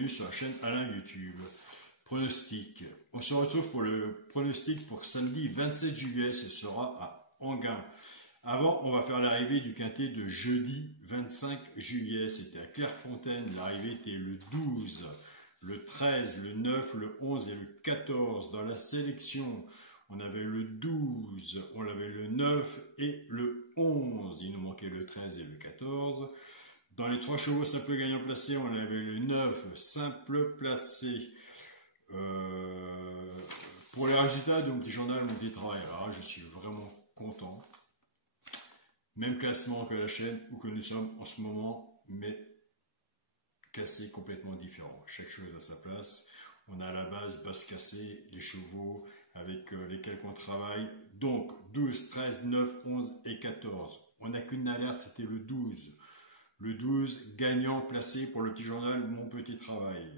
bienvenue sur la chaîne Alain YouTube. Pronostic. On se retrouve pour le pronostic pour samedi 27 juillet, ce sera à Enghien. Avant, on va faire l'arrivée du quintet de jeudi 25 juillet, c'était à Clairefontaine, l'arrivée était le 12, le 13, le 9, le 11 et le 14. Dans la sélection, on avait le 12, on avait le 9 et le 11, il nous manquait le 13 et le 14. Dans les 3 chevaux simple gagnant placé, on avait le 9 simple placé. Pour les résultats de mon petit journal, mon petit travail, alors je suis vraiment content. Même classement que la chaîne où que nous sommes en ce moment, mais cassé complètement différent. Chaque chose à sa place. On a à la base cassée, les chevaux avec lesquels on travaille. Donc 12, 13, 9, 11 et 14. On n'a qu'une alerte, c'était le 12. Le 12, gagnant placé pour le petit journal Mon Petit Travail.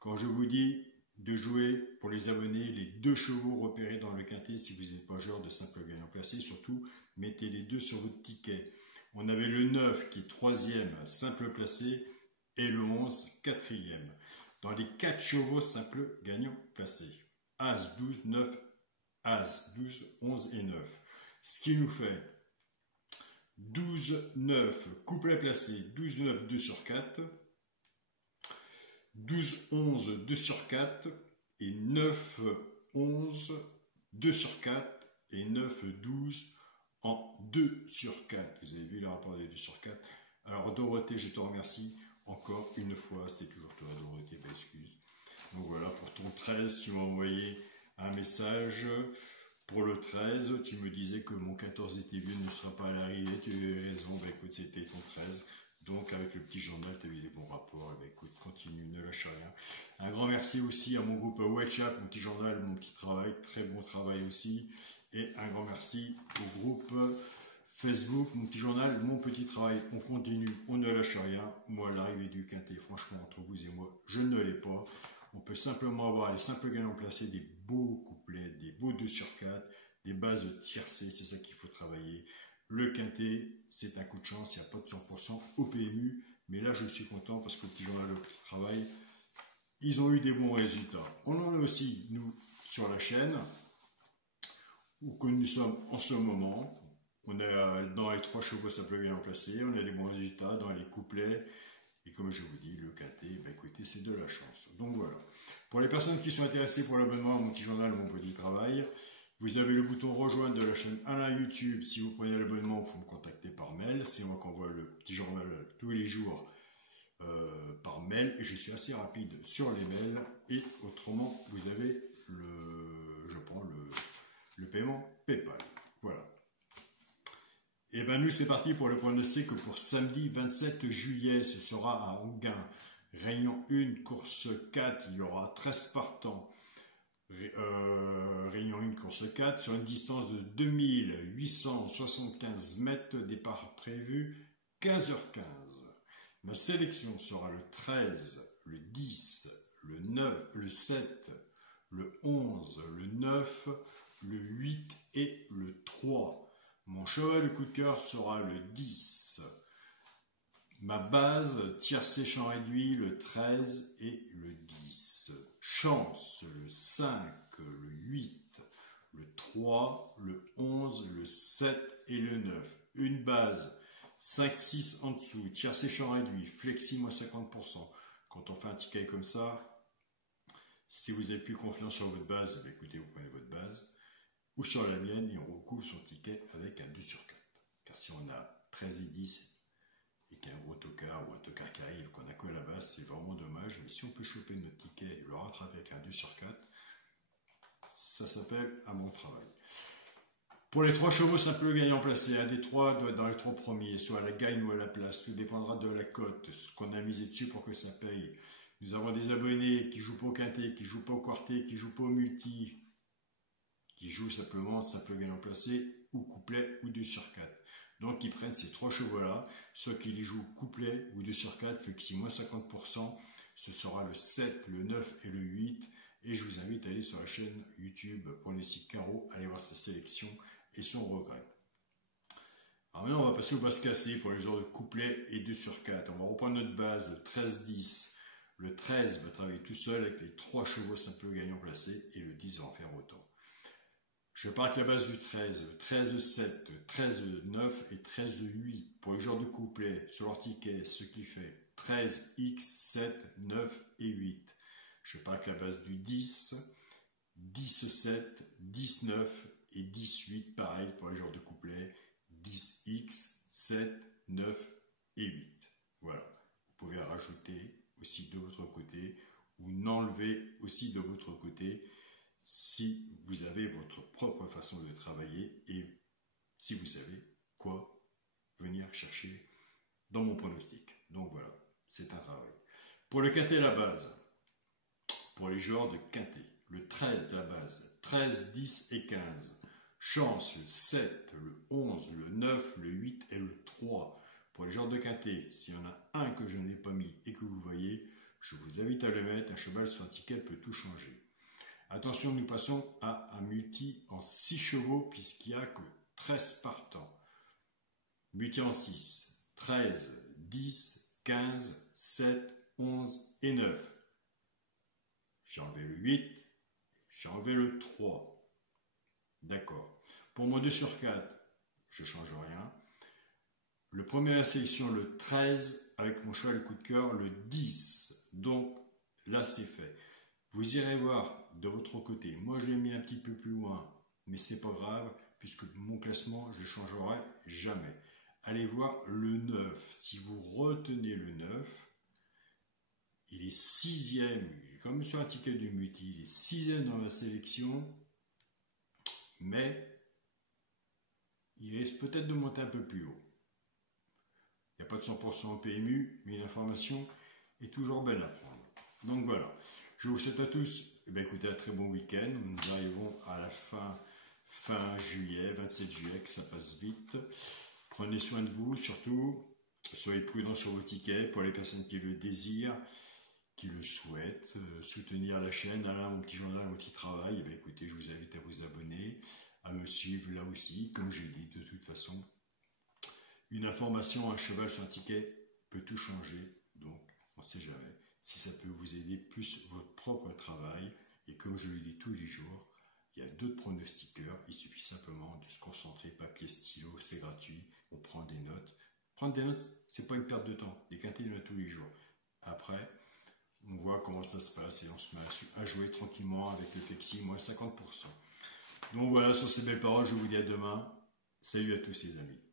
Quand je vous dis de jouer pour les abonnés, les 2 chevaux repérés dans le quintet, si vous n'êtes pas joueur de simple gagnant placé, surtout mettez les 2 sur votre ticket. On avait le 9 qui est 3e simple placé et le 11 4e. Dans les 4 chevaux simple gagnant placé, As, 12, 9, As, 12, 11 et 9. Ce qui nous fait 12, 9, couplet placé, 12, 9, 2 sur 4, 12, 11, 2 sur 4, et 9, 11, 2 sur 4, et 9, 12 en 2 sur 4. Vous avez vu le rapport des 2 sur 4. Alors Dorothée, je te remercie encore une fois, c'était toujours toi Dorothée, bah, excuse. Donc voilà, pour ton 13, tu m'as envoyé un message. Pour le 13, tu me disais que mon 14 était vieux, ne sera pas à l'arrivée, tu avais raison, bah écoute, c'était ton 13. Donc avec le petit journal, tu as eu des bons rapports, bah écoute, continue, ne lâche rien. Un grand merci aussi à mon groupe WhatsApp, mon petit journal, mon petit travail, très bon travail aussi. Et un grand merci au groupe Facebook, mon petit journal, mon petit travail. On continue, on ne lâche rien. Moi, l'arrivée du quintet, franchement, entre vous et moi, je ne l'ai pas. On peut simplement avoir les simples gagnants placés, des beaux couplets, des beaux 2 sur 4, des bases tiercées, c'est ça qu'il faut travailler. Le quintet, c'est un coup de chance, il n'y a pas de 100% au PMU, mais là je suis content parce que le petit journal, le petit travail, ils ont eu des bons résultats. On en a aussi, nous, sur la chaîne, où que nous sommes en ce moment. On a dans les 3 chevaux simples gagnants placés, on a des bons résultats dans les couplets. Et comme je vous dis, le quintet, bah écoutez, c'est de la chance. Donc voilà. Pour les personnes qui sont intéressées pour l'abonnement à mon petit journal, mon petit travail, vous avez le bouton rejoindre de la chaîne Alain YouTube. Si vous prenez l'abonnement, il faut me contacter par mail. C'est moi qui envoie le petit journal tous les jours par mail. Et je suis assez rapide sur les mails. Et autrement, vous avez le paiement PayPal. Voilà. Et bien nous c'est parti pour le pronostic pour samedi 27 juillet, ce sera à Enghien. Réunion 1, course 4, il y aura 13 partants. Réunion 1, course 4, sur une distance de 2875 mètres, départ prévu 15h15. Ma sélection sera le 13, le 10, le 9, le 7, le 11, le 9, le 8 et le 3. Mon cheval de coup de cœur sera le 10. Ma base, tiercé champ réduit, le 13 et le 10. Chance, le 5, le 8, le 3, le 11, le 7 et le 9. Une base, 5-6 en dessous, tiercé champ réduit, flexi moins 50%. Quand on fait un ticket comme ça, si vous avez plus confiance sur votre base, bah écoutez, vous prenez votre base. Ou sur la mienne, et on recouvre son ticket avec un 2 sur 4. Car si on a 13 et 10, et qu'il y a un gros tocard ou un tocard qui arrive, qu'on a que à la base, c'est vraiment dommage. Mais si on peut choper notre ticket et le rattraper avec un 2 sur 4, ça s'appelle un bon travail. Pour les 3 chevaux simple gagnant placé, un des 3 doit être dans les 3 premiers, soit à la gagne ou à la place. Tout dépendra de la cote, ce qu'on a misé dessus pour que ça paye. Nous avons des abonnés qui jouent pas au quintet, qui jouent pas au quartet, qui jouent pas au multi, qui jouent simplement simple gagnant placé ou couplet ou 2 sur 4. Donc ils prennent ces 3 chevaux-là, ceux qui les jouent couplet ou 2 sur 4, flexi moins 50%, ce sera le 7, le 9 et le 8. Et je vous invite à aller sur la chaîne YouTube Pronostic Carreau, aller voir sa sélection et son regret. Alors maintenant on va passer aux bases cassées pour les joueurs de couplet et 2 sur 4. On va reprendre notre base 13-10, Le 13 va travailler tout seul avec les 3 chevaux simples gagnants placés et le 10 va en faire autant. Je pars avec la base du 13, 13-7, 13-9 et 13-8 pour les joueurs de couplet sur leur ticket, ce qui fait 13x, 7, 9 et 8. Je pars avec la base du 10, 10-7, 19 et 18, pareil pour les joueurs de couplet, 10x, 7, 9 et 8. Voilà, vous pouvez rajouter aussi de votre côté ou n'enlever aussi de votre côté si vous avez votre propre façon de travailler et si vous savez quoi venir chercher dans mon pronostic. Donc voilà, c'est un travail. Pour le quintet, la base, pour les joueurs de quintet, le 13, la base, 13, 10 et 15. Chance, le 7, le 11, le 9, le 8 et le 3. Pour les joueurs de quintet, s'il y en a un que je n'ai pas mis et que vous voyez, je vous invite à le mettre. Un cheval sur un ticket peut tout changer. Attention, nous passons à un multi en 6 chevaux puisqu'il n'y a que 13 partants. Multi en 6, 13, 10, 15, 7, 11 et 9. J'ai enlevé le 8, j'ai enlevé le 3. D'accord. Pour mon 2 sur 4, je ne change rien. Le premier à la sélection, le 13, avec mon cheval coup de cœur, le 10. Donc là, c'est fait. Vous irez voir de votre côté. Moi, je l'ai mis un petit peu plus loin, mais c'est pas grave, puisque mon classement, je ne changerai jamais. Allez voir le 9. Si vous retenez le 9, il est 6e, comme sur un ticket du multi, il est 6e dans la sélection, mais il risque peut-être de monter un peu plus haut. Il n'y a pas de 100% au PMU, mais l'information est toujours belle à prendre. Donc voilà, je vous souhaite à tous écoutez, un très bon week-end. Nous arrivons à la fin juillet, 27 juillet, que ça passe vite. Prenez soin de vous, surtout, soyez prudents sur vos tickets pour les personnes qui le désirent, qui le souhaitent, soutenir la chaîne, Alain, mon petit journal, mon petit travail. Écoutez, je vous invite à vous abonner, à me suivre là aussi, comme j'ai dit, de toute façon. Une information, un cheval sur un ticket peut tout changer, donc on ne sait jamais. Si ça peut vous aider plus votre propre travail, et comme je le dis tous les jours, il y a d'autres pronostiqueurs, il suffit simplement de se concentrer, papier, stylo, c'est gratuit, on prend des notes. Prendre des notes, c'est pas une perte de temps, des quintés, il y en a tous les jours. Après, on voit comment ça se passe et on se met à jouer tranquillement avec le Pepsi, moins 50%. Donc voilà, sur ces belles paroles, je vous dis à demain. Salut à tous les amis.